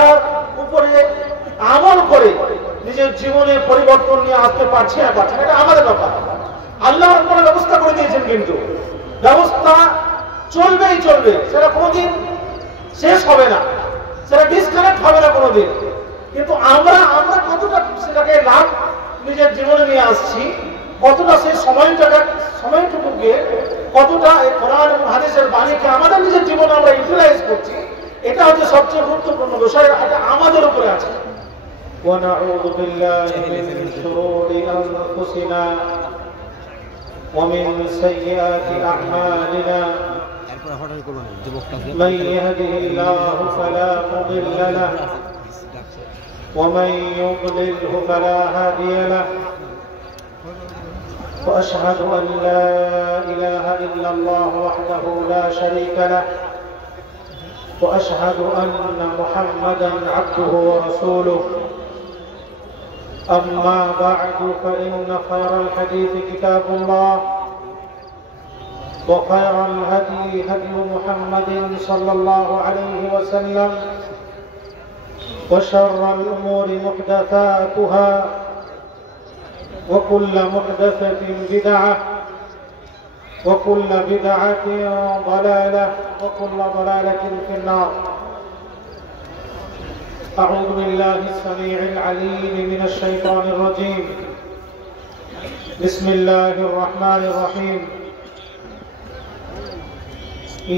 কথার উপরে আমল করে নিজের জীবনে পরিবর্তন নিয়ে আসতে পারছি না পারছি না, এটা আমাদের ব্যাপার। আল্লাহ কোনো ব্যবস্থা করে দিয়েছেন, কিন্তু ব্যবস্থা চলবেই চলবে, সেটা কোনোদিন শেষ হবে না, সেটা ডিসকানেক্ট হবে না কোনোদিন। কিন্তু আমরা কতটা সেটাকে লাভ নিজের জীবনে নিয়ে আসছি, কতটা সেই সময়টুকুকে কতটা এই কোরআন এবং হাদিসের বাণীকে আমাদের নিজের জীবনে আমরা ইউটিলাইজ করছি, এটা হচ্ছে সবচেয়ে গুরুত্বপূর্ণ বিষয়। এটা আমাদের উপরে আছে। ونعوذ بالله من شرور أنفسنا ومن سيئات أعمالنا من يهده الله فلا مضل له ومن يضلله فلا هادي له وأشهد أن لا إله إلا الله وحده لا شريك له وأشهد أن محمدا عبده ورسوله أما بعد فإن خير الحديث كتاب الله وخير الهدي هدي محمد صلى الله عليه وسلم وشر الأمور محدثاتها وكل محدثة بدعة وكل بدعة ضلالة وكل ضلالة في النار. أعوذ بالله السميع العليم من الشيطان الرجيم. بسم الله الرحمن الرحيم.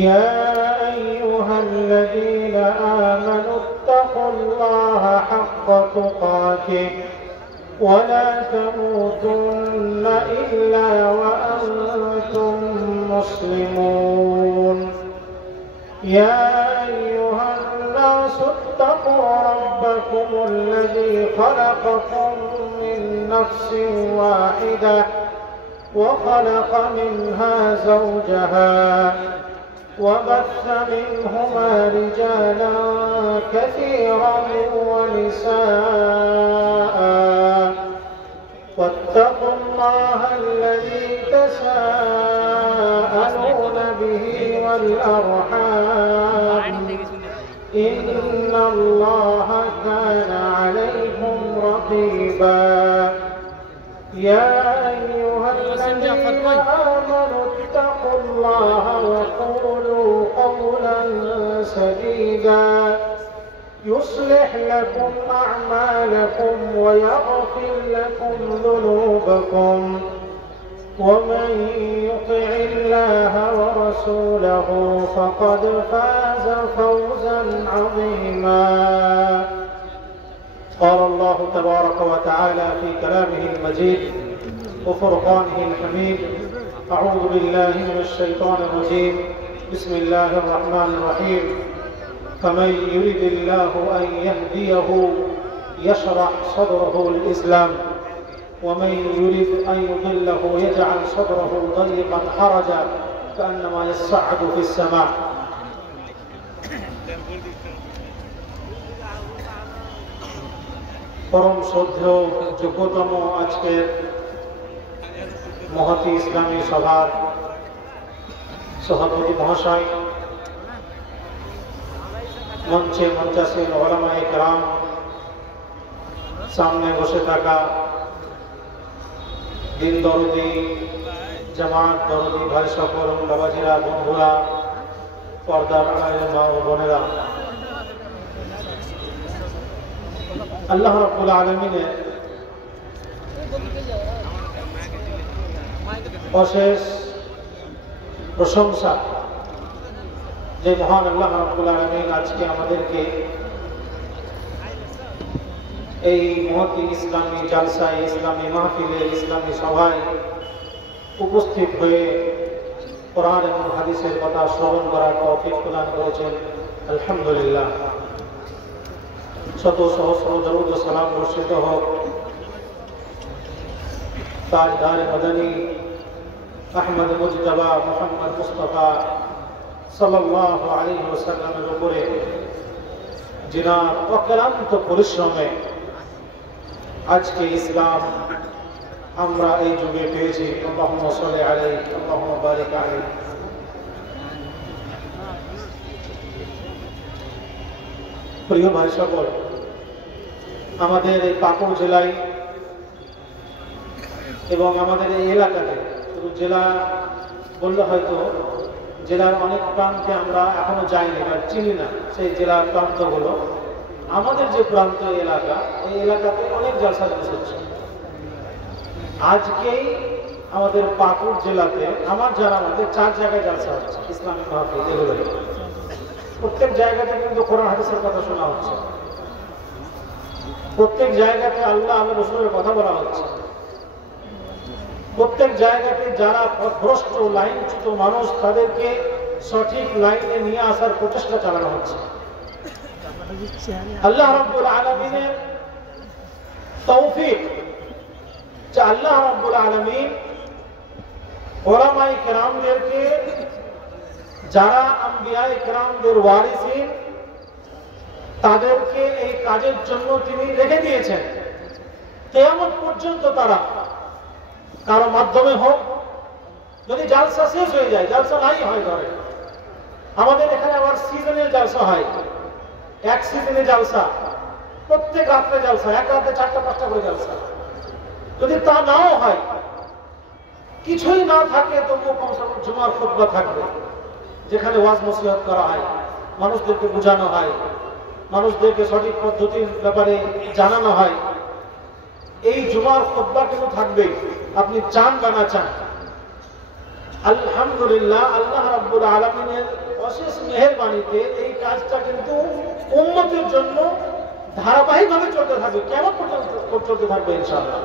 يا أيها الذين آمنوا اتقوا الله حق تقاته ولا تموتن إلا وأنتم مسلمون. يا أيها الناس اتقوا ربكم الذي خلقكم من نفس واحدة وخلق منها زوجها وبث منهما رجالا كثيرا ونساء واتقوا الله الذي تساءلون به والأرحام إن الله كان عليكم رقيبا. يا أيها الذين آمنوا اتقوا الله وقولوا قولا سديدا يصلح لكم أعمالكم ويغفر لكم ذنوبكم ومن يطع الله ورسوله فقد فاز فوزا عظيما. قال الله تبارك وتعالى في كلامه المجيد وفرقانه الحميد: أعوذ بالله من الشيطان الرجيم. بسم الله الرحمن الرحيم. فمن يرد الله أن يهديه يشرح صدره للإسلام ومن يريد أن يضله يجعل صدره ضيقا حرجا كأنما يصعد في السماء. পরম শ্রদ্ধেয় যোগ্যতম আজকের মহতী ইসলামী সভার সভাপতি মহাশয়, মঞ্চে মঞ্চাসীন ওলামায়ে কেরাম, সামনে বসে থাকা দিন দরদি জামাত দরদি ভাই সকল বাবাজিরা, বন্ধুরা, পর্দার আড়ালে মা ও বোনেরা, আল্লাহ রাব্বুল আলামিনের অশেষ প্রশংসা যে মহান আল্লাহ রাব্বুল আলামিন আজকে আমাদেরকে এই মহতী ইসলামী জালসায়, ইসলামী মাহফিলে, ইসলামী সভায় উপস্থিত হয়ে কোরআন এবং হাদিসের কথা শ্রবণ করার তৌফিক প্রদান করেছেন। আলহামদুলিল্লাহ। শত সহস্র দরুদ ও সালাম বর্ষিত হোক তাজদার মদনী আহমদ মুজতবা মুহাম্মদ মুস্তাফা সাল্লাল্লাহু আলাইহি ওয়াসাল্লামের উপরে, যিনার অক্লান্ত পরিশ্রমে আজকে ইসলাম আমরা এই যুগে পেয়েছি। আল্লাহুম্মা সাল্লি আলাইহি আল্লাহুম্মা বারিক আলাইহি। প্রিয় ভাই সকল, আমাদের এই পাকুড় জেলায় এবং আমাদের এই এলাকাতে, শুধু জেলা বললে হয়তো জেলার অনেক প্রান্তে আমরা এখনো যাইনি বা চিনি না সেই জেলার প্রান্তগুলো, আমাদের যে প্রান্ত এলাকা, এই এলাকাতে অনেক জালসা হচ্ছে। আজকেই আমাদের পাকুড় জেলাতে আমার জানা মতে 4 জায়গায় জালসা হচ্ছে ইসলামিক মাহফিল। এগুলো প্রত্যেক জায়গাতে কিন্তু কোরআন হাদিসের কথা শোনা হচ্ছে, প্রত্যেক জায়গাতে আল্লাহ আল্লাহ রসুলের কথা বলা হচ্ছে, প্রত্যেক জায়গাতে যারা ভ্রষ্ট লাইনচ্যুত মানুষ তাদেরকে সঠিক লাইনে নিয়ে আসার প্রচেষ্টা চালানো হচ্ছে। আল্লাহ রাব্বুল আলামিনের তৌফিক, যে আল্লাহ রাব্বুল আলামিন উলামায়ে কেরামদেরকে, যারা আম্বিয়ায়ে কেরামদের ওয়ারিসিন, তাদেরকে এই কাজের জন্য তিনি রেখে দিয়েছেন। কিয়ামত পর্যন্ত তারা কারো মাধ্যমে হোক, যদি জালসা শেষ হয়ে যায়, জালসা নাই হয় ধরে, আমাদের এখানে আবার সিজনের জালসা হয়, এক সিজনে জালসা, প্রত্যেক রাত্রে জালসা, এক রাতে 4টা-5টা করে জালসা। যদি তা নাও হয়, কিছুই না থাকে, তবুও কমসে কম জুমার খুতবা থাকবে, যেখানে ওয়াজ নসিহত করা হয়, মানুষদেরকে বোঝানো হয়, মানুষদেরকে সঠিক পদ্ধতির ব্যাপারে জানানো হয়। এই জুমার খুতবা কিন্তু থাকবেই, আপনি চান বা না চান। আলহামদুলিল্লাহ, আল্লাহ রাব্বুল আলামিনের অশেষ মেহেরবানিতে এই কাজটা কিন্তু উম্মতের জন্য ধারাবাহিকভাবে চলতে থাকবে, কেমন চলতে থাকবে ইনশাআল্লাহ।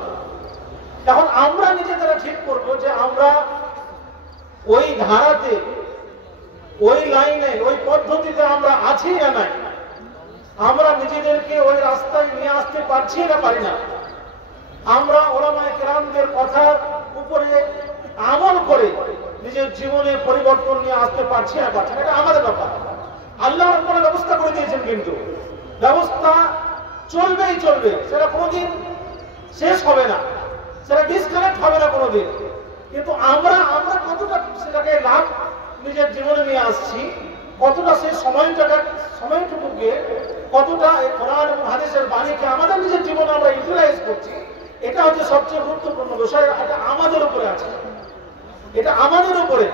এখন আমরা নিজেরা ঠিক করবো যে আমরা ওই ধারাতে, ওই লাইনে, ওই পদ্ধতিতে আমরা আছি না নাই, আমরা নিজেদেরকে ওই রাস্তায় নিয়ে আসতে পারছি না পারি না। আমরা উলামায়ে কেরামদের কথার উপরে আমল করে নিজের জীবনে পরিবর্তন নিয়ে আসতে পারছি না পারছি না, এটা আমাদের ব্যাপার। আল্লাহ রাব্বুল ব্যবস্থা করে দিয়েছেন, কিন্তু ব্যবস্থা চলবেই চলবে, সেটা কোনোদিন শেষ হবে না, সেটা ডিসকানেক্ট হবে না কোনোদিন। কিন্তু আমরা কতটা সেটাকে লাভ নিজের জীবনে নিয়ে আসছি, কতটা সেই সময়টুকুকে, কতটা এই কোরআন এবং হাদিসের বাণীকে আমাদের নিজের জীবনে আমরা ইউটিলাইজ করছি, এটা হচ্ছে সবচেয়ে গুরুত্বপূর্ণ বিষয়। এটা আমাদের উপরে আছে, এটা আমাদের উপরে,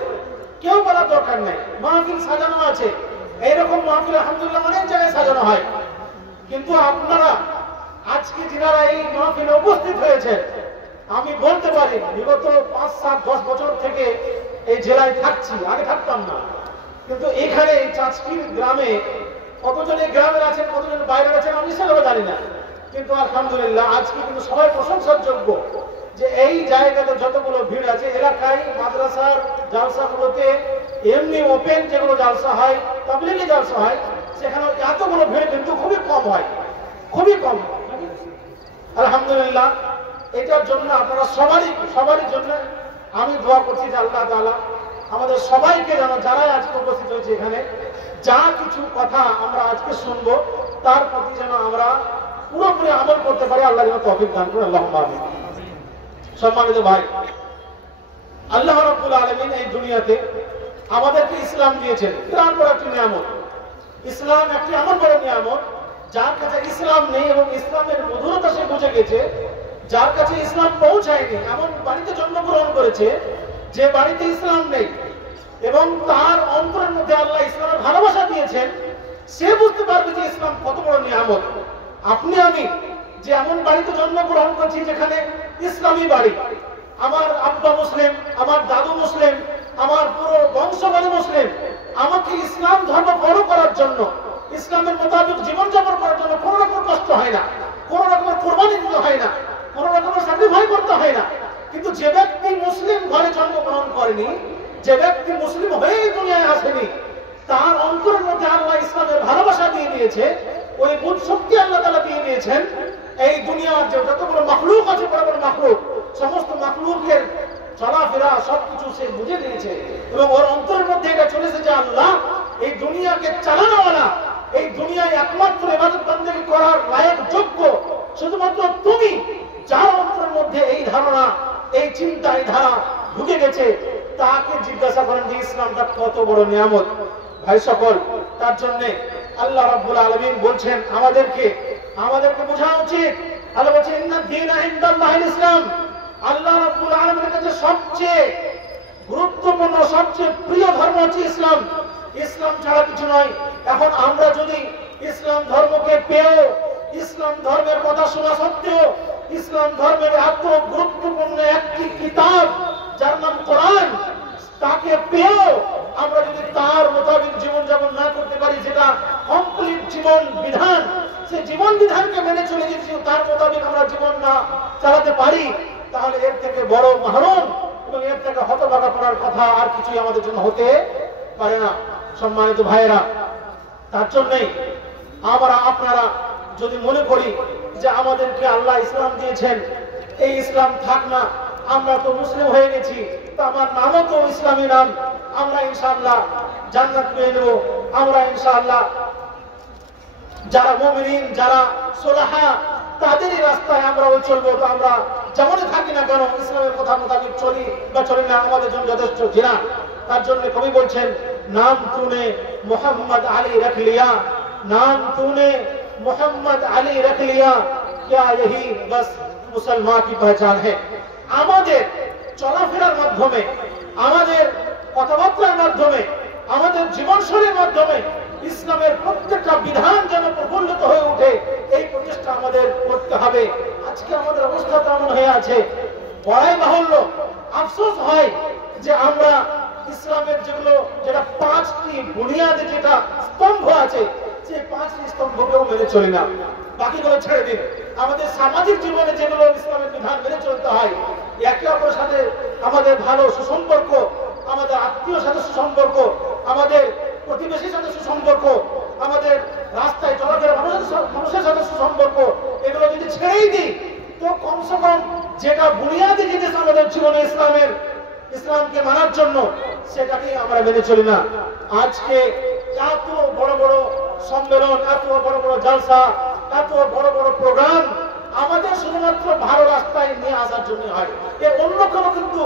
কেউ বলার দরকার নেই। মাহফিল সাজানো আছে, এইরকম মাহফিল আলহামদুলিল্লাহ অনেক জায়গায় সাজানো হয়, কিন্তু আপনারা আজকে যারা এই মাহফিলে উপস্থিত হয়েছে, আমি বলতে পারি বিগত 5, 7, 10 বছর থেকে এই জেলায় থাকছি, আগে থাকতাম না, কিন্তু এখানে এই চাঁচকির গ্রামে কতজন এই গ্রামের আছেন, কতজন বাইরের আছেন আমি সেগুলো জানি না, কিন্তু আলহামদুলিল্লাহ আজকে কিন্তু সবাই প্রশংসার যোগ্য যে এই জায়গাতে যতগুলো ভিড় আছে, এলাকায় মাদ্রাসার জালসাগুলোতে এমনি ওপেন যেগুলো জালসা হয়, তাবলীগী জালসা হয়, সেখানে এতগুলো ভিড় কিন্তু খুবই কম হয়, খুবই কম। আলহামদুলিল্লাহ, এটার জন্য আপনারা সবারই জন্য আমি দোয়া করছি যে আল্লাহ তাআলা আমাদের সবাইকে যেন, যারাই আজকে উপস্থিত হয়েছে এখানে, যা কিছু কথা আমরা আজকে শুনবো তার প্রতি যেন আমরা পুরোপুরি আমল করতে পারি, আল্লাহ যেন তৌফিক দান করেন, আল্লাহুম্মা আমিন। সম্মানিত ভাই, আল্লাহ রাব্বুল আলামিন এই দুনিয়াতে আমাদেরকে ইসলাম দিয়েছেন, বিরাট বড় একটি নিয়ামত। ইসলাম একটি এমন বড় নিয়ামত, যার কাছে ইসলাম নেই এবং ইসলামের মধুরতা সে বুঝে গেছে, যার কাছে ইসলাম পৌঁছায়নি, এমন বাড়িতে জন্মগ্রহণ করেছে যে বাড়িতে ইসলাম নেই, এবং তার অন্তরের মধ্যে আল্লাহ ইসলামের ভালোবাসা দিয়েছেন, সে বুঝতে পারবে যে ইসলাম কত বড় নিয়ামত। আপনি আমি যে এমন বাড়িতে জন্মগ্রহণ করছি যেখানে ইসলামী বাড়ি, আমার আব্বা মুসলিম, আমার দাদু মুসলিম, আমার পুরো বংশবাড়ি মুসলিম, আমাকে ইসলাম ধর্ম ফলো করার জন্য, ইসলামের মোতাবেক জীবনযাপন করার জন্য কোনো রকম কষ্ট হয় না, কোনো রকমের কোরবানি দিতে হয় না, কোনো রকমের স্যাক্রিফাইস করতে হয় না। কিন্তু যে ব্যক্তি মুসলিম ঘরে জন্মগ্রহণ করেনি, যে ব্যক্তি মুসলিম হয়ে দুনিয়ায় আসেনি, তার অন্তরের মধ্যে আল্লাহ ইসলামের ভালোবাসা দিয়ে দিয়েছে, ওই বুঝ শক্তি আল্লাহ তাআলা দিয়ে দিয়েছেন। এই দুনিয়ার যে যতগুলো মাখলুক আছে, বড় বড় মাখলুক, সমস্ত মাখলুকের চলাফেরা সবকিছু সে বুঝে দিয়েছে, এবং ওর অন্তরের মধ্যে এটা চলেছে যে আল্লাহ এই দুনিয়াকে চালানোওয়ালা, এই দুনিয়ায় একমাত্র ইবাদত বন্দেগী করার লায়ক যোগ্য শুধুমাত্র তুমি। যার অন্তরের মধ্যে এই ধারণা, এই চিন্তা, এই ধারা ঢুকে গেছে, তাকে জিজ্ঞাসা করেন যে ইসলামটা কত বড় নিয়ামত। ভাই সকল, তার জন্য আল্লাহ রাব্বুল আলামিন বলছেন আমাদেরকে বোঝা উচিত। আল্লাহ বলছেন ইন্না দীনা ইনদাল্লাহিল ইসলাম। আল্লাহ রাব্বুল আলামিনের কাছে সবচেয়ে গুরুত্বপূর্ণ সবচেয়ে প্রিয় ধর্ম হচ্ছে ইসলাম। ইসলাম ছাড়া কিছু নয়। এখন আমরা যদি ইসলাম ধর্মকে পেয়েও, ইসলাম ধর্মের কথা শোনা সত্ত্বেও, ইসলাম ধর্মের এত গুরুত্বপূর্ণ একটি কিতাব যার নাম কোরআন, তাকে পেয়েও আমরা যদি তার মোতাবেক জীবনযাপন না করতে পারি, যেটা কমপ্লিট জীবন বিধান, সে জীবন বিধানকে মেনে চলে যদি তার মোতাবেক আমরা জীবন না চালাতে পারি, তাহলে এর থেকে বড় মাহরুম এবং এর থেকে হতভাগা করার কথা আর কিছুই আমাদের জন্য হতে পারে না। সম্মানিত ভাইয়েরা, তার জন্যই আপনারা যদি মনে করি যে আমাদেরকে আল্লাহ ইসলাম দিয়েছেন, এই ইসলাম থাক না, আমরা তো মুসলিম হয়ে গেছি, তো আমার নামও তো ইসলামী নাম, আমরা ইনশাআল্লাহ জান্নাত পেয়ে নেব, আমরা ইনশাআল্লাহ যারা মুমিন, যারা সোলাহা, তাদেরই রাস্তায় আমরাও চলবো, তো আমরা যেমনই থাকি না কেন ইসলামের কথা মোতাবেক চলি বা চলি না, আমাদের জন্য যথেষ্ট জিনা। তার জন্য কবি বলছেন নাম তুনে মোহাম্মদ আলী রখ লিয়া, নাম তুনে মোহাম্মদ আলী রখ লিয়া, क्या यही बस मुसलमान की पहचान है। আমাদের চলাফেরার মাধ্যমে, আমাদের কথাবার্তার মাধ্যমে, আমাদের জীবনশৈলীর মাধ্যমে ইসলামের প্রত্যেকটা বিধান যেন প্রফুল্লিত হয়ে ওঠে, এই প্রচেষ্টা আমাদের করতে হবে। আজকে আমাদের অবস্থা তেমন হয়ে আছে, বড়াই বাহুল্য, আফসোস হয় যে আমরা ইসলামের যেটা পাঁচটি বুনিয়াদে যেটা স্তম্ভ আছে, সেই পাঁচটি স্তম্ভকেও মেনে চলি না, বাকিগুলো ছেড়ে দিন। আমাদের সামাজিক জীবনে যেগুলো ইসলামের বিধান মেনে চলতে হয়, একে অপরের সাথে আমাদের ভালো সুসম্পর্ক, আমাদের আত্মীয় সাথে সুসম্পর্ক, আমাদের প্রতিবেশীর সাথে সুসম্পর্ক, আমাদের রাস্তায় চলাফেরা মানুষের সাথে সুসম্পর্ক, এগুলো যদি ছেড়েই দিই, তো কমসে কম যেটা বুনিয়াদী জিনিস আমাদের জীবনে ইসলামকে মানার জন্য, সেটাকেই আমরা মেনে চলি না। আজকে এত বড় বড় সম্মেলন, এত বড় বড় জলসা, এত বড় বড় প্রোগ্রাম আমাদের শুধুমাত্র ভালো রাস্তায় নিয়ে আসার জন্য হয়, এর অন্য কোনো কিন্তু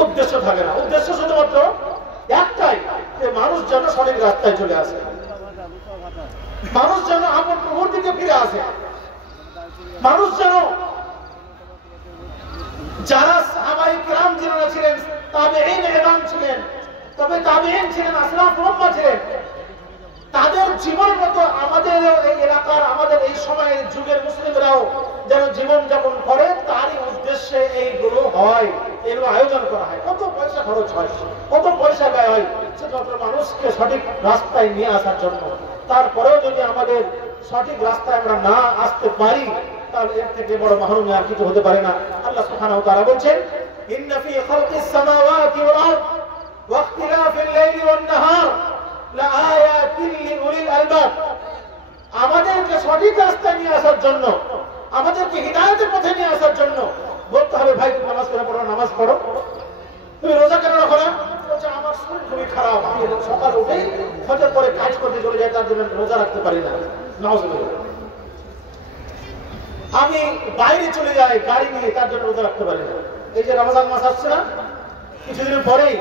উদ্দেশ্য থাকে না। উদ্দেশ্য শুধুমাত্র একটাই, যে মানুষ যেন সঠিক রাস্তায় চলে আসে, মানুষ যেন আপন প্রভুর দিকে ফিরে আসে, মানুষ যেন যারা সাহাবায়ে কেরাম যারা ছিলেন, তাবেঈন ইমাম ছিলেন, তবে তাবেঈন ছিলেন, আসলাফ উম্মাহ ছিলেন, তাদের জীবন মতো আমাদের এই এলাকার, আমাদের এই সময়ের যুগের মুসলিমরাও যেন জীবন যাপন করে, তারই উদ্দেশ্যে এইগুলো হয়, এগুলো আয়োজন করা হয়। কত পয়সা খরচ হয়, কত পয়সা ব্যয় হয় শুধুমাত্র মানুষকে সঠিক রাস্তায় নিয়ে আসার জন্য। তারপরেও যদি আমাদের সঠিক রাস্তায় আমরা না আসতে পারি, তাহলে এর থেকে বড় মাহরুম আর কিছু হতে পারে না। আল্লাহ সুবহানাহু ওয়া তাআলা বলছেন ইন্না ফি খালকিস সামাওয়াতি ওয়াল আরদ ওয়া ইখতিলাফিল লাইলি ওয়ান নাহার লাআয়াতিন লিউলিল আলবাব। আমাদেরকে সঠিক রাস্তায় নিয়ে আসার জন্য, আমাদেরকে হিদায়াতের পথে নিয়ে আসার জন্য বলতে হবে, ভাই তুমি নামাজ কেন পড়ো, নামাজ পড়ো। তুমি রোজা কেন রাখো না? বলছে আমার শরীর খুবই খারাপ, আমি সকাল উঠেই ফজর পরে কাজ করতে চলে যাই, তার জন্য রোজা রাখতে পারি না। নাউজুবিল্লাহ। আমি বাইরে চলে যাই গাড়ি নিয়ে, তার জন্য রোজা রাখতে পারি না। এই যে রমজান মাস আসছে না, কিছুদিন পরেই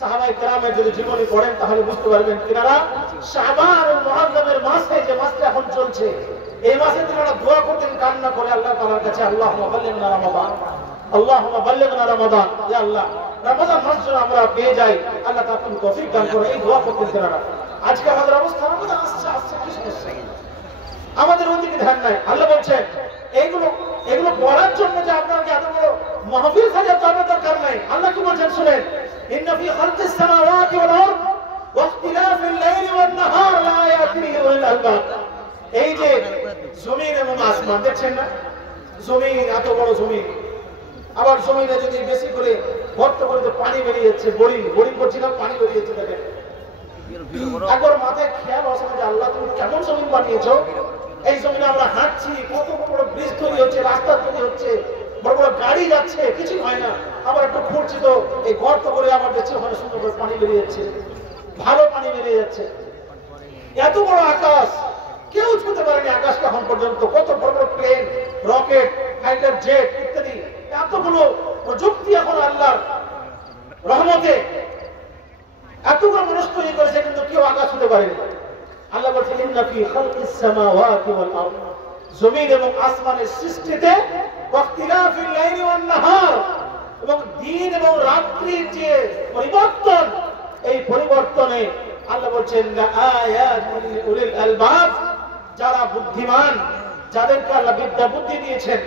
সাহাবায়ে কেরামের যদি জীবনী পড়েন তাহলে বুঝতে পারবেন, কিনারা শাবান ও মুআজ্জমের মাসে, যে মাসটা এখন চলছে, এই মাসে তারা দোয়া করতেন কান্না করে আল্লাহ তাআলার কাছে, আল্লাহুম্মা বাল্লিগনা রমাদান, আল্লাহুম্মা বাল্লিগনা রমাদান, ইয়া আল্লাহ রমজান মাস যেন আমরা পেয়ে যাই, আল্লাহ তাআলা তুমি তৌফিক দান করো, এই দোয়া করতেন তারা। আজকে আমাদের অবস্থা, রমজান আসছে কি সমস্যা, আমাদের ওদিকে ধ্যান নাই। আল্লাহ বলছেন এগুলো বলার জন্য যে আপনাকে এত বড় মাহফিল সাজাতে হবে দরকার নাই। আল্লাহ কি বলছেন শুনেন, ইন্না ফি খালকিস সামাওয়াতি ওয়াল আরদ ওয়া ইখতিলাফিল লাইলি ওয়ান নাহার লাআয়াতিন লিউলিল আলবাব। এই যে জমিন এবং আসমান দেখছেন না, জমিন এত বড় জমিন, আবার জমিনে যদি বেশি করে গর্ত করে পানি বেরিয়ে যাচ্ছে, বোরিং করছিলাম, পানি বেরিয়ে যাচ্ছে, দেখেন একবার মাথায় খেয়াল আসে যে আল্লাহ তুমি কেমন জমিন বানিয়েছো। এই জমিনে আমরা হাঁটছি, কত বড় ব্রিজ তৈরি হচ্ছে, রাস্তা তৈরি হচ্ছে, বড় বড় গাড়ি যাচ্ছে, কিছু হয় না। আবার একটু ঘুরছি তো এই গর্ত করে আবার দেখছি ওখানে সুন্দর করে পানি বেরিয়ে যাচ্ছে, ভালো পানি বেরিয়ে যাচ্ছে। এত বড় আকাশ কেউ ছুঁতে পারেনি আকাশকে এখন পর্যন্ত। কত বড় বড় প্লেন, রকেট, ফাইটার জেট ইত্যাদি, এতগুলো প্রযুক্তি এখন আল্লাহর রহমতে এতগুলো মানুষ তৈরি করেছে, কিন্তু কেউ আকাশ ছুঁতে পারেনি। আল্লাহ বলেছেন ইন্না ফি খালকিস সামাওয়াতি ওয়াল আরদ, জমিন এবং আসমানের সৃষ্টিতে ওয়াখতিলাফিল লাইলি ওয়ান নাহার, এবং দিন এবং রাত্রির যে পরিবর্তন, এই পরিবর্তনে আল্লাহ বলেছেন লা আয়াতুন লিউলিল আলবাব, যারা বুদ্ধিমান, যাদেরকে আল্লাহ বিদ্যা বুদ্ধি দিয়েছেন,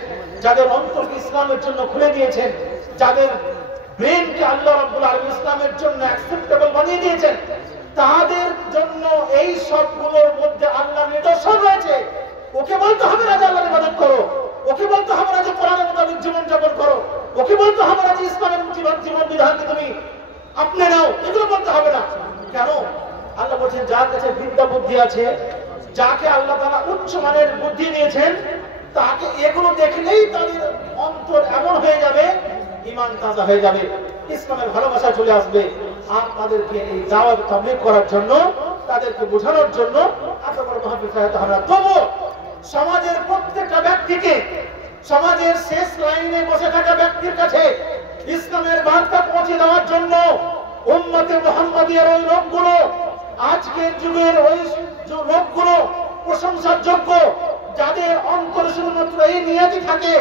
যাদের অন্তরকে ইসলামের জন্য খুলে দিয়েছেন, যাদের ব্রেনকে আল্লাহ রাব্বুল আলামিন ইসলামের জন্য অ্যাকসেপ্টেবল বানিয়ে দিয়েছেন, তাদের জন্য এই সবগুলোর মধ্যে আল্লাহর নিদর্শন রয়েছে। ওকে বলতে হবে না যে আল্লাহর ইবাদত করো, ওকে বলতে হবে না যে কোরআনের মোতাবেক জীবন যাপন করো, ওকে বলতে হবে না যে ইসলামের জীবন বিধানকে তুমি আপনি নাও, এগুলো বলতে হবে না। কেন? আল্লাহ বলছেন যার কাছে বিদ্যা বুদ্ধি আছে, যাকে আল্লাহ তাআলা উচ্চ মানের বুদ্ধি দিয়েছেন, তাকে এগুলো দেখলেই তাদের অন্তর এমন হয়ে যাবে, ঈমান তাজা হয়ে যাবে, ইসলামের ভালোবাসা চলে আসবে। আর তাদেরকে এই দাওয়াত তাবলীগ করার জন্য, তাদেরকে বোঝানোর জন্য এত বড় মাহফিল সাজাতে হবে না। তবু সমাজের প্রত্যেকটা ব্যক্তিকে, সমাজের শেষ লাইনে বসে থাকা ব্যক্তির কাছে ইসলামের বার্তা পৌঁছে দেওয়ার জন্য উম্মতে মুহাম্মাদিয়ার ওই লোকগুলো, আজকের যুগের ওই লোকগুলো প্রশংসার যোগ্য, যাদের অন্তরে শুধুমাত্র এই নিয়াতি থাকে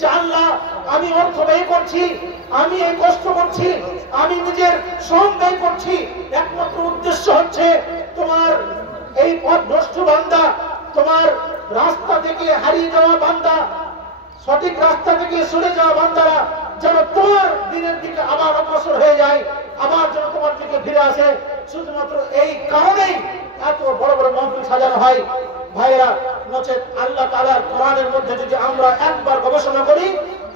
যে আল্লাহ আমি অর্থ ব্যয় করছি, আমি এই কষ্ট করছি, আমি নিজের শ্রম ব্যয় করছি, একমাত্র উদ্দেশ্য হচ্ছে তোমার এই পথভ্রষ্ট বান্দা, তোমার রাস্তা থেকে হারিয়ে যাওয়া বান্দা, সঠিক রাস্তা থেকে সরে যাওয়া বান্দারা যেন তোমার দিনের দিকে আবার অগ্রসর হয়ে যায়, আবার যেন তোমার দিকে ফিরে আসে। শুধুমাত্র এই কারণেই এত বড় বড় মাহফিল সাজানো হয় ভাইরা। নচেত আল্লাহ তাআলার কোরআনের মধ্যে যদি আমরা একবার গবেষণা করি,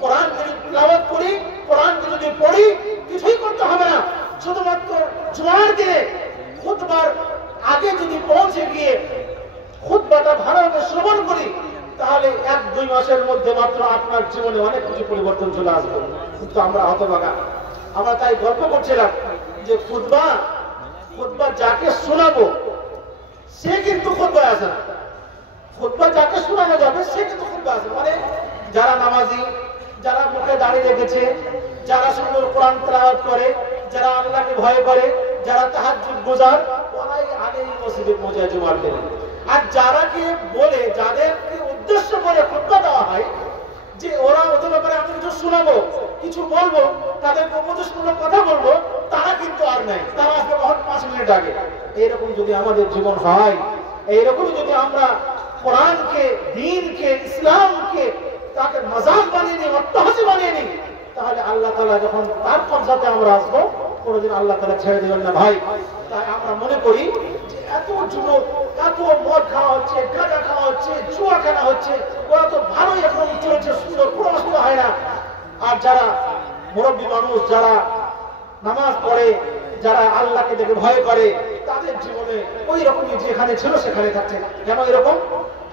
কোরআন যদি তিলাওয়াত করি, কোরআনকে যদি পড়ি, কিছুই করতে হবে না। শুধুমাত্র জুমার দিনে খুতবার আগে যদি পৌঁছে গিয়ে খুতবাটা ভালোভাবে শ্রবণ করি, তাহলে 1-2 মাসের মধ্যে মাত্র আপনার জীবনে অনেক কিছু পরিবর্তন চলে আসবে। কিন্তু আমরা হতভাগা, আমরা তাই গল্প করছিলাম যে খুতবা যাকে শোনাবো সে কিন্তু খুতবায় আসে না, খুতবা যাকে শোনানো যাবে সে কিন্তু খুতবা আসে। মানে যারা নামাজি, যারা মুখে দাড়ি রেখেছে, যারা সুন্দর কোরআন তেলাওয়াত করে, যারা আল্লাহকে ভয় করে, যারা তাহাজ্জুদ গুজার, ওরাই আগেই মসজিদে পৌঁছায় জুমার দিনে। আর যারাকে বলে, যাদেরকে উদ্দেশ্য করে খুতবা দেওয়া হয় যে ওরা ওদের ব্যাপারে আমি কিছু শোনাবো, কিছু বলবো, তাদেরকে উপদেশমূলক কথা বলবো, তারা কিন্তু আর নাই, তারা আসবে 5 মিনিট আগে। এইরকম যদি আমাদের জীবন হয়, এইরকম যদি আমরা কোরআনকে, দ্বীনকে, ইসলামকে তাকে মজাক বানিয়ে নিই, অট্টহাসি বানিয়ে নিই, তাহলে আল্লাহ তাআলা যখন তার কবজাতে আমরা আসবো, কোনোদিন আল্লাহ তাআলা ছেড়ে দেবেন না ভাই। তাই আমরা মনে করি যে এত যুবক, এত মদ খাওয়া হচ্ছে, গাঁজা খাওয়া হচ্ছে, জুয়া খেলা হচ্ছে, ওরা তো ভালোই এখন চলছে, সুন্দর, কোনো অসুবিধা হয় না। আর যারা মুরব্বী মানুষ, যারা নামাজ পড়ে, যারা আল্লাহকে দেখে ভয় করে, তাদের জীবনে ওই রকমই যেখানে ছিল সেখানে থাকছে। কেন এরকম?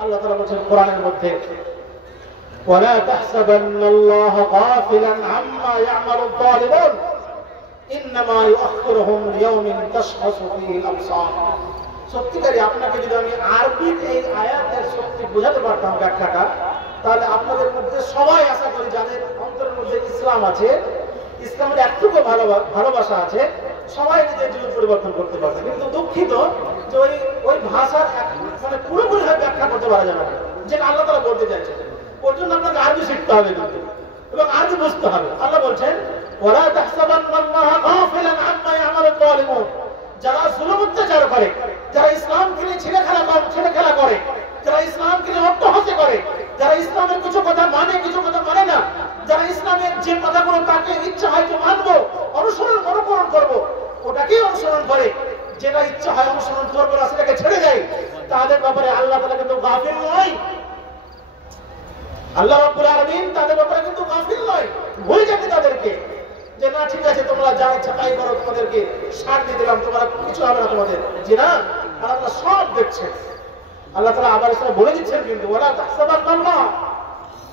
আল্লাহ তাআলা বলেছেন কোরআনের মধ্যে, ওয়ালা তাহসাবান্নাল্লাহা গাফিলান আম্মা ইয়ামালুয যালিমুন ইন্নামা ইউআখিরুহুম লিয়াউমিন তাশখাসু ফীহিল আবসার। সত্যিকারই আপনাকে যদি আমি আরবিতে এই আয়াতের শক্তি বোঝাতে পারতাম, ব্যাখ্যাটা, তাহলে আপনাদের মধ্যে সবাই আশা করি যাদের অন্তরের মধ্যে ইসলাম আছে, ইসলামের একটুকু ভালোবাসা আছে, সবাই নিজের জীবন পরিবর্তন করতে পারবে। কিন্তু দুঃখিত যে ওই ভাষার মানে পুরোপুরি ব্যাখ্যা করতে পারা যাবে না, যেটা আল্লাহ তাআলা বলতে চাইছে। ওর জন্য আপনাকে আরবি শিখতে হবে কিন্তু, এবং আরবি বুঝতে হবে। আল্লাহ বলছেন ওয়ালা তাহসাবান্নাল্লাহা গাফিলান আম্মা ইয়ামালুয যালিমুন, যারা জুলুম অত্যাচার করে, যারা ইসলামকে নিয়ে ছেলে খেলা করে, যারা ইসলামকে নিয়ে অট্টহাসি করে, যারা ইসলামের কিছু কথা মানে, কিছু কথা মানে না, যারা ইসলামের যে কথাগুলো তাকে ইচ্ছা হয় যে মানবো, অনুকরণ করবো, ওটাকেই অনুসরণ করে, যেটা ইচ্ছা হয় অনুসরণ করবো না সেটাকে ছেড়ে দেয়, তাদের ব্যাপারে আল্লাহ তাআলা কিন্তু গাফিল নয়। আল্লাহ রাব্বুল আলামিন তাদের ব্যাপারে কিন্তু গাফিল নয়, ভুলে যাবে তাদেরকে যে না ঠিক আছে তোমরা যা ইচ্ছা তাই করো, তোমাদেরকে ছাড় দিয়ে দিলাম, তোমরা কিছু হবে না তোমাদের, যে না, আল্লাহ সব দেখছেন। আল্লাহ তাআলা আবার এসে বলে দিচ্ছেন কিন্তু ওয়ালা তাহসাবান্নাল্লাহ,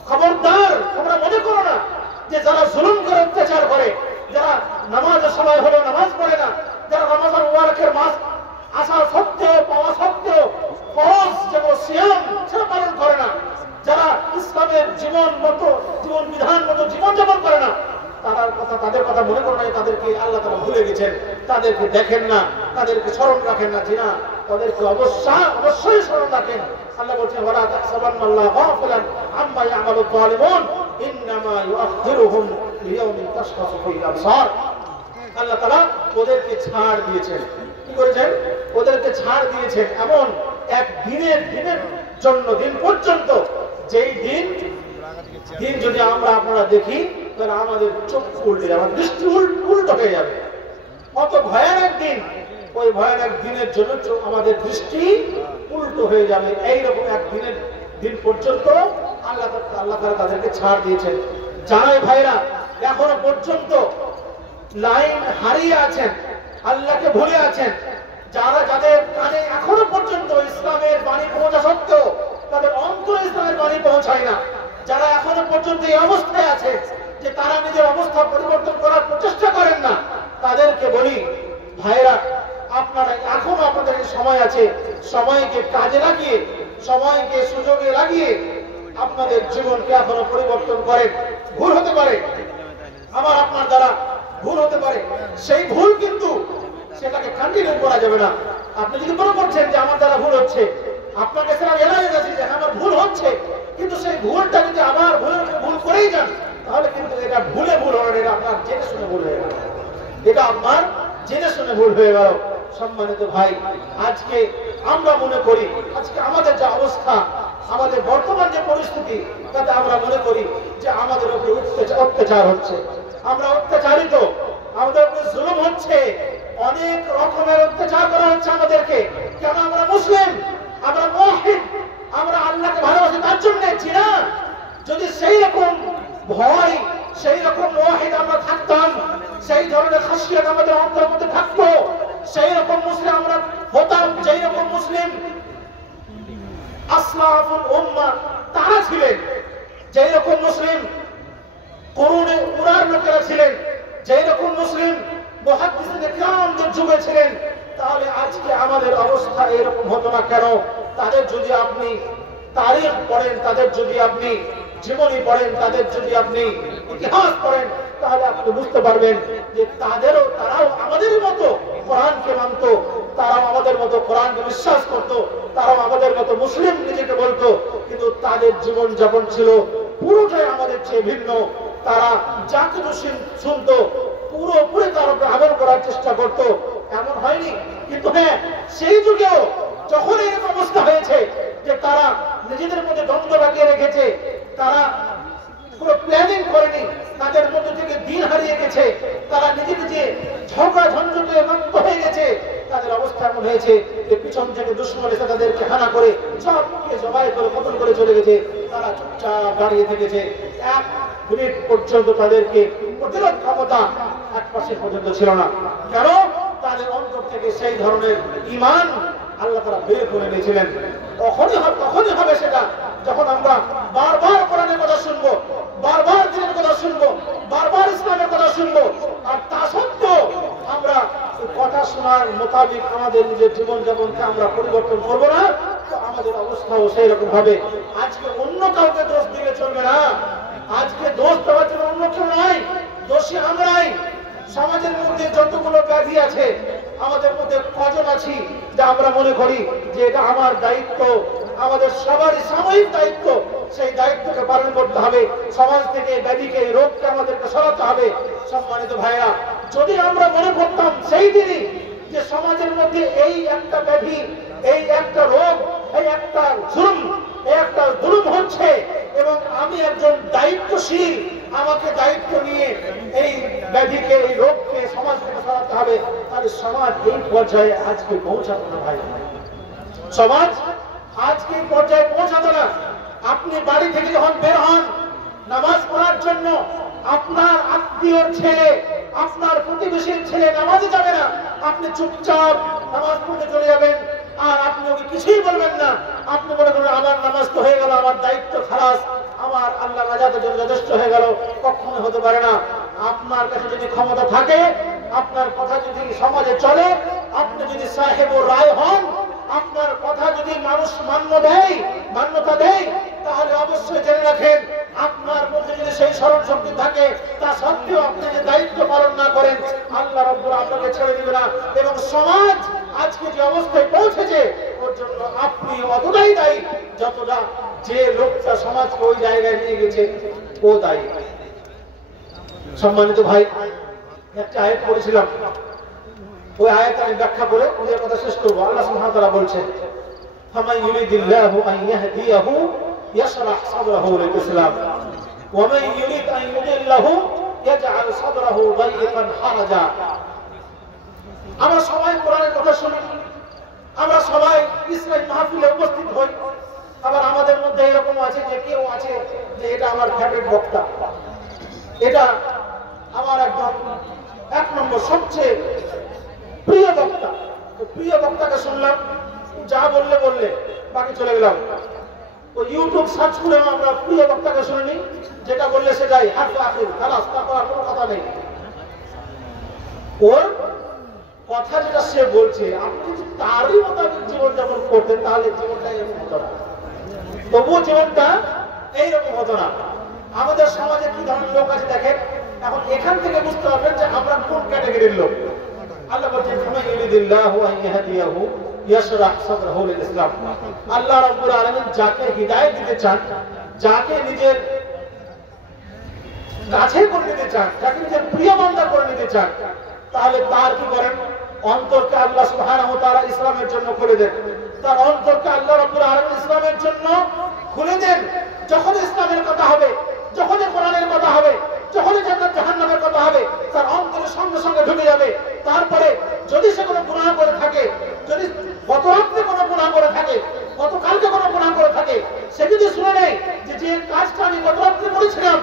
খবরদার তোমরা মনে করো না যে যারা জুলুম করে, অত্যাচার করে, যারা নামাজের সময় হলো নামাজ পড়ে না, যারা রমজান মুবারকের মাস আসা সত্ত্বেও, পাওয়া সত্ত্বেও ফরজ যেমন সিয়াম সেটা পালন করে না, যারা ইসলামের জীবন বিধান মতো জীবন যাপন করে না, তাদের কথা মনে করো না, তাদেরকে আল্লাহ তাআলা ভুলে গেছেন, তাদেরকে দেখেন না, তাদেরকে স্মরণ রাখেন না, যে না তাদেরকে অবশ্যই স্মরণ রাখেন। আল্লাহ বলছেন ওয়ালা তাহসাবান্নাল্লাহা গাফিলান আম্মা ইয়ামালুয যালিমুন ইন্নামা ইউআখিরুহুম লিয়াউমিন তাশখাসু ফীহিল আবসার। আল্লাহ তাআলা ওদেরকে ছাড় দিয়েছেন। কি করেছেন? ওদেরকে ছাড় দিয়েছেন এমন এক দিনের জন্য, দিন পর্যন্ত, যেই দিন যদি আপনারা দেখি তাহলে আমাদের চোখ উল্টে যাবে, দৃষ্টি উল্টো হয়ে যাবে। অত ভয়ানক দিন, ওই ভয়ানক দিনের জন্য আমাদের দৃষ্টি উল্টো হয়ে যাবে। এইরকম এক দিন পর্যন্ত আল্লাহ তাআলা তাদেরকে ছাড় দিয়েছেন। যারা ভাইরা এখনো পর্যন্ত লাইন হারিয়ে আছেন, আল্লাহকে ভুলে আছেন, যাদের কানে এখনো পর্যন্ত ইসলামের বাণী পৌঁছা সত্ত্বেও তাদের অন্তরে ইসলামের বাণী পৌঁছায় না, যারা এখনো পর্যন্ত এই অবস্থায় আছে যে তারা নিজের অবস্থা পরিবর্তন করার প্রচেষ্টা করেন না, তাদেরকে বলি ভাইরা, আপনারা এখনো আপনাদের সময় আছে, সময়কে কাজে লাগিয়ে, সময়কে সুযোগে লাগিয়ে আপনাদের জীবনকে এখনো পরিবর্তন করেন। ভুল হতে পারে, আপনার দ্বারা ভুল হতে পারে, সেই ভুল কিন্তু সেটাকে কন্টিনিউ করা যাবে না। আপনি যদি মনে করছেন যে আমার দ্বারা ভুল হচ্ছে, আপনাকে সেটা এড়ানো যাচ্ছে যে আমার ভুল হচ্ছে, কিন্তু সেই ভুলটা যদি আবার ভুল করেই যান, তাহলে কিন্তু এটা ভুল হবে, এটা আপনার জেনে শুনে ভুল হয়ে গেল, এটা আপনার জেনে শুনে ভুল হয়ে গেল। সম্মানিত ভাই, আজকে আমরা মনে করি, আজকে আমাদের যে অবস্থা, আমাদের বর্তমান যে পরিস্থিতি, তাতে আমরা মনে করি যে আমাদের উপরে অত্যাচার হচ্ছে, আমরা অত্যাচারিত, আমাদের উপরে জুলুম হচ্ছে, অনেক রকমের অত্যাচার করা হচ্ছে আমাদেরকে। কেন? আমরা মুসলিম, আমরা মুওয়াহিদ, আমরা আল্লাহকে ভালোবাসি, তার জন্য না। যদি সেই রকম ভয়, সেই রকম মুওয়াহিদ আমরা থাকতাম, সেই ধরনের খাসিয়াত আমাদের অন্তরের মধ্যে থাকতো, সেই রকম মুসলিম আমরা হতাম, যেই রকম মুসলিম আসলাফুল উম্মাহ তারা ছিলেন, যেই রকম মুসলিম কুরআনের লোকেরা ছিলেন, যেই রকম মুসলিম মুহাদ্দিসিনে কিরামদের যুগে ছিলেন, তাহলে আজকে আমাদের অবস্থা এরকম হতো না কেন? তাদের যদি আপনি তারিখ পড়েন, তাদের যদি আপনি জীবনী পড়েন, তাদের যদি আপনি ইতিহাস পড়েন, তাহলে আপনি বুঝতে পারবেন যে তারাও আমাদের মতো কোরআনকে মানত, তারাও আমাদের মতো কোরআনকে বিশ্বাস করত, তারাও আমাদের মতো মুসলিম নিজেকে বলতো, কিন্তু তাদের জীবন যাপন ছিল পুরোটাই আমাদের চেয়ে ভিন্ন। তারা যা কিছু শুনত পুরোপুরি তার উপরে আমল করার চেষ্টা করত, এমন হয়নি। কিন্তু হ্যাঁ, সেই যুগেও যখন এরকম অবস্থা হয়েছে যে তারা নিজেদের মধ্যে দ্বন্দ্ব লাগিয়ে রেখেছে, তারা কোনো প্ল্যানিং করেনি, তাদের মধ্য থেকে দিন হারিয়ে গেছে, তারা নিজে ঝগড়া ঝঞ্ঝটে মত্ত হয়ে গেছে, তাদের অবস্থা এমন হয়েছে যে পিছন থেকে দুশমন এসে তাদেরকে হানা করে সবকে জবাই করে কতল করে চলে গেছে, তারা চুপচাপ দাঁড়িয়ে থেকেছে। 1 মিনিট পর্যন্ত তাদেরকে প্রতিরোধ ক্ষমতা 1% পর্যন্ত ছিল না। কেন? তাদের অন্তর থেকে সেই ধরনের ঈমান আল্লাহ তাআলা বের করে নিয়েছিলেন। তখনই হবে সেটা যখন আমরা বারবার কোরআনের কথা শুনবো, বারবার দ্বীনের কথা শুনবো, বারবার ইসলামের কথা শুনবো, আর তা সত্ত্বেও আমরা কথা শোনার মোতাবেক আমাদের নিজের জীবনযাপনকে আমরা পরিবর্তন করবো না, তো আমাদের অবস্থাও সেই রকম হবে। আজকে অন্য কাউকে দোষ দিলে চলবে না, আজকে দোষ দেওয়ার জন্য অন্য কেউ নাই, দোষী আমরাই। সমাজের মধ্যে যতগুলো ব্যাধি আছে, আমাদের মধ্যে কজন আছি যা আমরা মনে করি যে এটা আমার দায়িত্ব, আমাদের সবারই সাময়িক দায়িত্ব, সেই দায়িত্বকে পালন করতে হবে, সমাজ থেকে ব্যাধিকে, রোগকে আমাদেরকে সরাতে হবে। সম্মানিত ভাইরা, যদি আমরা মনে করতাম সেই দিনই যে সমাজের মধ্যে এই একটা ব্যাধি, এই একটা রোগ, এই একটা জুলুম হচ্ছে এবং আমি একজন দায়িত্বশীল, আমাকে দায়িত্ব নিয়ে এই ব্যাধিকে, এই রোগকে সমাজ থেকে সরাতে হবে, তাহলে সমাজ এই পর্যায়ে আজকে পৌঁছাতো না। ভাই, সমাজ আজকে এই পর্যায়ে পৌঁছাতো না। আপনি বাড়ি থেকে যখন বের হন নামাজ পড়ার জন্য, আপনার আত্মীয়র ছেলে, আপনার প্রতিবেশীর ছেলে নামাজে যাবে না, আপনি চুপচাপ নামাজ পড়তে চলে যাবেন, আর আপনি ওকে কিছুই বলবেন না। আপনি মনে করেন আমার নামাজ তো হয়ে গেল, আমার দায়িত্ব খালাস, আমার আল্লাহ নাজাতের জন্য যথেষ্ট হয়ে গেল। কখনো হতে পারে না। আপনার কাছে যদি ক্ষমতা থাকে, আপনার কথা যদি সমাজে চলে, আপনি যদি সাহেবুর রায় হন, আপনার কথা যদি মানুষ মান্যতা দেয়, তাহলে অবশ্যই জেনে রাখেন আপনার মধ্যে যদি সেই স্মরণ শক্তি থাকে, তা সত্ত্বেও আপনি যে দায়িত্ব পালন না করেন, আল্লাহ রাব্বুল আপনাকে ছেড়ে দিবে না। এবং সমাজ আজকে আজকে যে অবস্থায় পৌঁছেছে ওর জন্য আপনি অতটাই দায়ী যতটা যে লোকটা সমাজকে ওই জায়গায় নিয়ে গেছে ও দায়ী। সম্মানিত ভাই, একটা আয়াত পড়েছিলাম, ওই আয়াত আমি ব্যাখ্যা করে ওদের কথা শেষ করবো। আল্লাহ সুবহানাহু ওয়া তাআলা বলছেন, ফামান ইউরিদিল্লাহু আন ইয়াহদিয়াহু ইয়াশরাহ সাদরাহু লিল ইসলাম ওয়া মান ইউরিদ আন ইউদিল্লাহু ইয়াজআল সাদরাহু দায়িকান হারাজা। আমরা সবাই কোরআনের কথা শুনি, আমরা সবাই ইসলামী মাহফিলে উপস্থিত হই, আবার আমাদের মধ্যে এরকম আছে যে কেউ আছে যে এটা আমার ফেভারিট বক্তা, এটা আমার একদম এক নম্বর সবচেয়ে প্রিয় বক্তা। তো প্রিয় বক্তাকে শুনলাম, যা বললে বললে, বাকি চলে গেলাম। ওই ইউটিউব সার্চ করে আমরা প্রিয় বক্তাকে শুনিনি, যেটা বললে সেটাই হাত আখির খালাস, তারপর আর কোনো কথা নেই। ওর কথা যেটা সে বলছে, আপনি যদি তারই মোতাবেক জীবনযাপন করতেন তাহলে জীবনটা এরকম হতো না, তবুও জীবনটা এইরকম হতো না। আমাদের সমাজে কি ধরনের লোক আছে দেখেন, এখন এখান থেকে বুঝতে পারবেন যে আমরা কোন ক্যাটাগরির লোক। আল্লাহ বলছেন, ফামান ইউরিদিল্লাহু আন ইয়াহদিয়াহু ইয়াশরাহ সাদরাহু লিল ইসলাম। আল্লাহ রাব্বুল আলামিন যাকে হিদায়াত দিতে চান, যাকে নিজের কাছে করে নিতে চান, যাকে নিজের প্রিয় বান্দা করে নিতে চান, তাহলে তার কি করেন, অন্তরকে আল্লাহ সুবহানাহু ওয়া তাআলা ইসলামের জন্য খুলে দেন। তার অন্তরকে আল্লাহ রাব্বুল আলামিন ইসলামের জন্য খুলে দেন। যখন ইসলামের কথা হবে, যখন কোরআনের কথা হবে, যখন জান্নাত জাহান্নামের কথা হবে, তার অন্তরের সঙ্গে সঙ্গে ঢুকে যাবে। তারপরে যদি সে কোনো গুনাহ করে থাকে, যদি গত রাত্রে কোনো গুনাহ করে থাকে, গতকালকে কোনো গুনাহ করে থাকে, সে যদি শুনে নেয় যে যে কাজটা আমি গত রাত্রে করেছিলাম,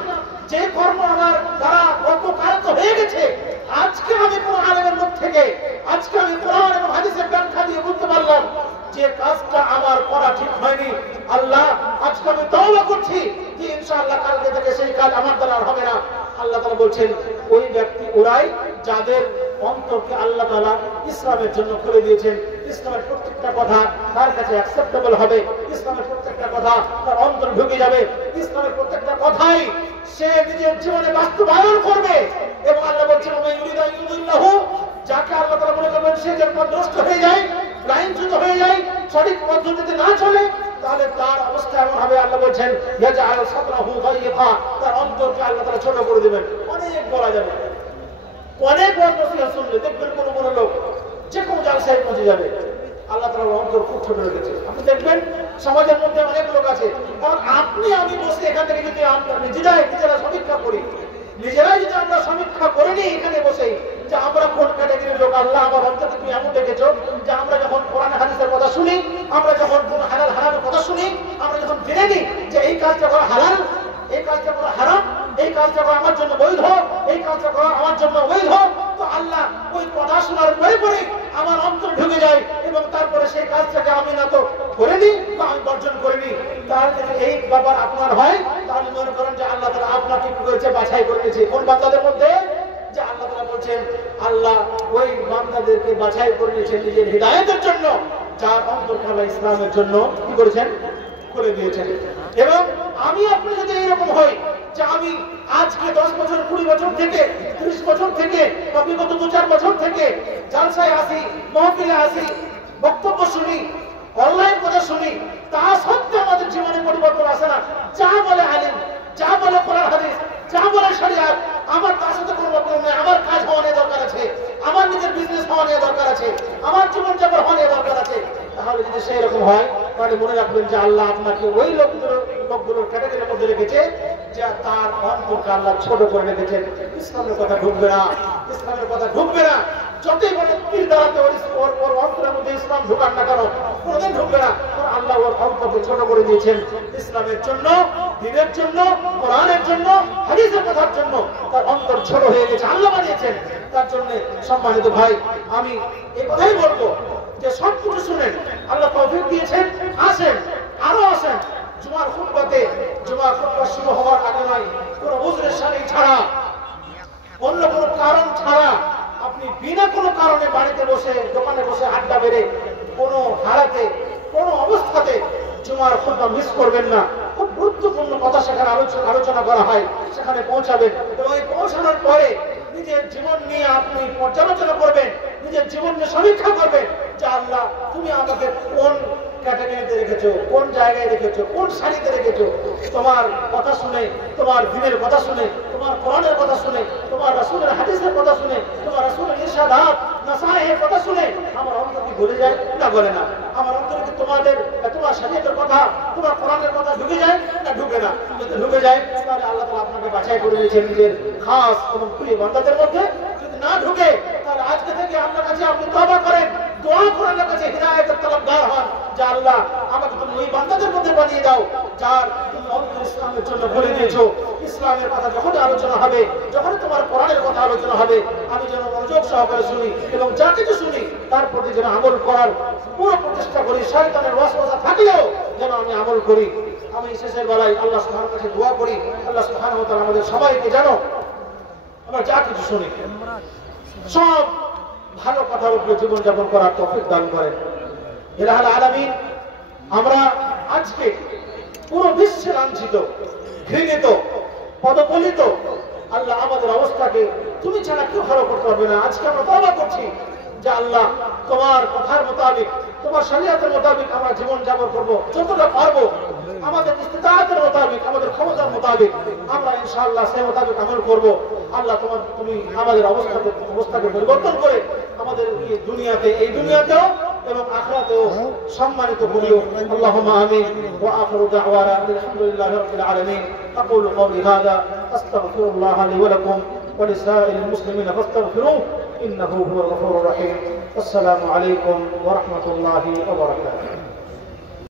যে কর্ম আমার দ্বারা গতকাল তো হয়ে গেছে, আজকে আমি কোন আলেমের মুখ থেকে, আজকে আমি কোরআন এবং হাদিসের ব্যাখ্যা দিয়ে বুঝতে পারলাম যে কাজটা আমার করা ঠিক হয়নি। আল্লাহ, আজকে আমি তওবা করছি যে ইনশাআল্লাহ কালকে থেকে সেই কাজ আমার দ্বারা আর হবে না। আল্লাহ তাআলা বলছেন, ওই ব্যক্তি ওরাই যাদের অন্তরকে আল্লাহ তাআলা ইসলামের জন্য খুলে দিয়েছেন। ইসলামের প্রত্যেকটা কথা তার কাছে অ্যাকসেপ্টেবল হবে, ইসলামের প্রত্যেকটা কথা তার অন্তরে ঢুকে যাবে, ইসলামের প্রত্যেকটা কথাই সে নিজের জীবনে বাস্তবায়ন করবে। এবং আল্লাহ বলছেন, ওয়া ইউরিদু আন ইউদিল্লাহু, যাকে আল্লাহ তাআলা মনে করবেন সে যেন পথভ্রষ্ট হয়ে যায়, লাইনচ্যুত হয়ে যায়, সঠিক পদ্ধতিতে না চলে, তাহলে তার অবস্থা এমন হবে, আল্লাহ বলছেন, ইয়াজআল সাদরাহু দায়িকা, তার অন্তরকে আল্লাহ তাআলা ছোট করে দিবেন। অনেক বলা যাবে, অনেক নসিহত শুনলে দেখবেন কোনো কোনো লোক যে কোনো জালসায় পৌঁছে যাবে, আল্লাহ তাআলা অন্তর খুব ছোট রেখেছে। আপনি দেখবেন সমাজের মধ্যে অনেক লোক আছে, কারণ আপনি আমি বসে এখান থেকে যদি আমরা নিজেরা সমীক্ষা করি, নিজেরাই যদি আমরা সমীক্ষা করে নিই এখানে বসেই যে আমরা কোন ক্যাটাগরির লোক, আল্লাহ আমার অন্তরে তুমি এমন দেখেছো যে আমরা যখন কোরআন হাদিসের কথা শুনি, আমরা যখন কোন হালাল হারামের কথা শুনি, আমরা যখন জেনে নিই যে এই কাজটা করা হালাল, এই কাজটা করা হারাম, এই কাজটা করা আমার জন্য বৈধ, এই কাজটা করা আমার জন্য অবৈধ, তো আল্লাহ ওই কথা শোনার পরে পরে আমার অন্তর ঢুকে যায় এবং তারপরে সেই কাজটাকে আমি না তো করে নিই বা আমি বর্জন করে নিই। তার যদি এই ব্যাপার আপনার হয়, তাহলে মনে করেন যে আল্লাহ তাআলা আপনাকে কি করেছে, বাছাই করেছে। কোন বান্দাদের মধ্যে? যে আল্লাহ তাআলা বলছেন, আল্লাহ ওই বান্দাদেরকে বাছাই করে নিয়েছেন নিজের হিদায়াতের জন্য, যার অন্তরকে আল্লাহ ইসলামের জন্য কি করেছেন, খুলে দিয়েছেন। এবং আমি আপনি যদি এইরকম হই যে আমি আজকে 10 বছর 20 বছর থেকে 30 বছর থেকে বা বিগত 2-4 বছর থেকে জালসায় আসি, মাহফিলে আসি, বক্তব্য শুনি, অনলাইন কথা শুনি, তা সত্ত্বেও আমাদের জীবনে পরিবর্তন আসে না। যা বলে আলেম, যা বলে কোরআন হাদিস, যা বলে শরিয়াত, আমার তার সাথে কোনো প্রবলেম নেই। আমার কাজ হওয়া নিয়ে দরকার আছে, আমার নিজের বিজনেস হওয়া নিয়ে দরকার আছে, আমার জীবনযাপন হওয়া নিয়ে দরকার আছে। তাহলে যদি সেই রকম হয়, তাহলে মনে রাখবেন যে আল্লাহ আপনাকে ওই লোকগুলোর ক্যাটাগরির মধ্যে রেখেছে যে তার অন্তরকে আল্লাহ ছোট করে রেখেছেন। ইসলামের কথা ঢুকবে না, ইসলামের কথা ঢুকবে না। যতই বলে তীর দ্বারাতে ওর অন্তরের মধ্যে ইসলাম ঢুকান না কেন, কোনোদিন ঢুকবে না। আল্লাহ ওর অন্তরকে ছোট করে দিয়েছেন ইসলামের জন্য, দ্বীনের জন্য, কোরআনের জন্য, হাদিসের কথার জন্য। তার অন্তর ছোট হয়ে গেছে, আল্লাহ বানিয়েছেন। তার জন্য সম্মানিত ভাই, আমি এই কথাই বলবো যে সবকিছু শুনেন, আল্লাহ তৌফিক দিয়েছেন, আসেন, আরো আসেন। জুমার খুতবাতে, জুমার খুতবা শুরু হওয়ার আগে নয়, কোনো উযরের সানি ছাড়া, অন্য কোনো কারণ ছাড়া আপনি বিনা কোনো কারণে বাড়িতে বসে, দোকানে বসে আড্ডা বেড়ে কোনো হারাতে, কোনো অবস্থাতে জুমার খুতবা মিস করবেন না। খুব গুরুত্বপূর্ণ কথা সেখানে আলোচনা করা হয়, সেখানে পৌঁছাবেন এবং এই পৌঁছানোর পরে নিজের জীবন নিয়ে আপনি পর্যালোচনা করবেন, নিজের জীবন নিয়ে সমীক্ষা করবেন যে আল্লাহ তুমি আমাকে কোন ক্যাটাগরিতে রেখেছো, কোন জায়গায় রেখেছো, কোন শাড়িতে রেখেছো। তোমার কথা শুনে, তোমার দিনের কথা শুনে, তোমার কোরআনের কথা শুনে, তোমার রাসূলের হাদিসের কথা শুনে, তোমার রাসূলের ইরশাদাত নাসায়ের কথা শুনে আমার অন্তর কি গলে যায়? না গলে না। আমার অন্তরে কি তোমার শরীয়তের কথা, তোমার কোরআনের কথা ঢুকে যায়? না ঢুকে না। যদি ঢুকে যায় তাহলে আল্লাহ তাআলা আপনাকে বাছাই করে নিয়েছেন নিজের খাস এবং প্রিয় বান্দাদের মধ্যে। যদি না ঢুকে তাহলে আজকে থেকে আল্লাহর কাছে আপনি তওবা করেন, দোয়া করেন, আল্লাহর কাছে হিদায়াতের তলবগার হন যে আল্লাহ আমাকে তুমি ওই বান্দাদের মধ্যে বানিয়ে দাও যার তুমি অন্তর ইসলামের জন্য বলে দিয়েছো। ইসলামের কথা যখন আলোচনা হবে, যখন তোমার কোরআনের কথা আলোচনা হবে, আমি যেন মনোযোগ সহকারে শুনি এবং যা কিছু শুনি তার প্রতি যেন আমল করার পুরো প্রচেষ্টা করি। শয়তানের ওয়াসওয়াসা থাকলেও যেন আমি আমল করি। আমি শেষের বেলায় আল্লাহ সুবহানাহু ওয়া তাআলার কাছে দোয়া করি, আল্লাহ সুবহানাহু ওয়া তাআলা আমাদের সবাইকে যেন আমরা যা কিছু শুনি সব ভালো কথার উপরে জীবনযাপন করার তৌফিক দান করেন। ইলাহুল আলামিন, আমরা আজকে পুরো বিশ্বে লাঞ্ছিত, ঘৃণিত, পদপলিত। আল্লাহ আমাদের অবস্থাকে তুমি ছাড়া কেউ ভালো করতে পারবে না। আজকে আমরা তওবা করছি যে আল্লাহ তোমার কথার মোতাবেক, তোমার শরীয়তের মোতাবেক আমরা জীবন যাপন করবো যতটা পারবো। আমাদের ইস্তিতাআতের মোতাবেক, আমাদের ক্ষমতার মোতাবেক আমরা ইনশাআল্লাহ সেই মোতাবেক আমল করবো। আল্লাহ তুমি আমাদের অবস্থাকে পরিবর্তন করে আমাদের দুনিয়াতে, এই দুনিয়াতেও এবং আখিরাতেও সম্মানিত করিও। আল্লাহুম্মা আমিন। ওয়া আখিরু দাওয়ানা আলহামদুলিল্লাহি রাব্বিল আলামিন। আকুলু কওলি হাযা আস্তাগফিরুল্লাহ লি ওয়া লাকুম ওয়া লিসাইরিল মুসলিমিনা ফাস্তাগফিরুহু ইন্নাহু হুয়াল গফুরুর রহিম। আসসালামু আলাইকুম ওয়া রাহমাতুল্লাহি ওয়া বারাকাতুহু।